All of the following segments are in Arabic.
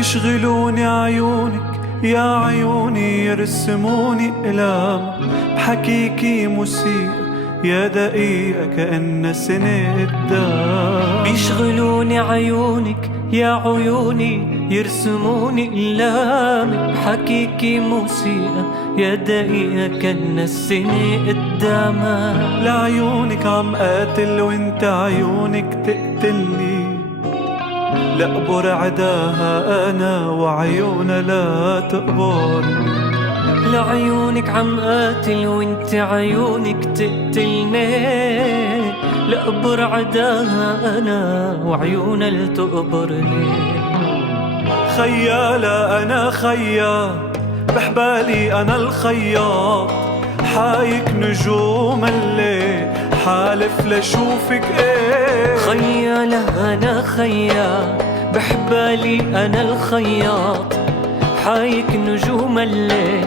بيشغلوني عيونك يا عيوني، يرسموني أقلام بحكيكي موسيقى يا دقيقة كأن سنة قدام. بيشغلوني عيونك يا عيوني، يرسموني أقلامك بحكيكي موسيقى يا دقيقة كأن السنة قدامك. لعيونك عم قاتل وانت عيونك تقتلني، لأقبر عداها أنا وعيونها لا تقبرني. لعيونك عم قاتل وانت عيونك تقتلني، لأقبر عداها أنا وعيونها لتقبرني. خيالة أنا خيال بحبالي أنا الخياط، حايك نجوم الليل حالف لشوفك ايه. خيالة أنا خيال بحبالي أنا الخياط، حايك نجوم الليل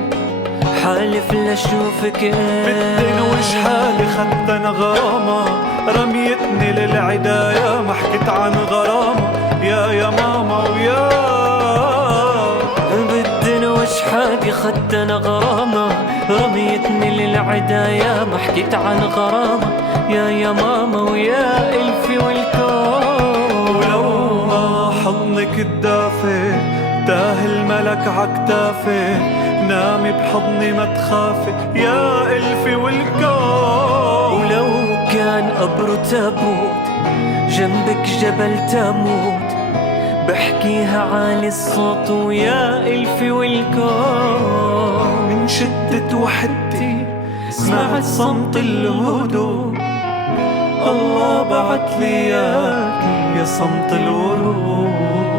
حالف لشوفك ايه. بدي نوش حالي خدت انا غرامة، رميتني للعداية ما حكيت عن غرامة يا ماما ويا. بدي نوش حالي خدت انا غرامة، رميتني للعداية ما حكيت عن غرامة يا ماما ويا الفي والكون. ولو ما حضنك الدافي تاه الملك عكتافي، نامي بحضني ما تخافي يا الفي والكون. ولو كان قبر تابوت جنبك جبل تموت، بحكيها عالي الصوت ويا الفي والكون. من شدة وحدتي سمعت صمت الهدوء، الله بعت لي ياكي يا صمت الورود.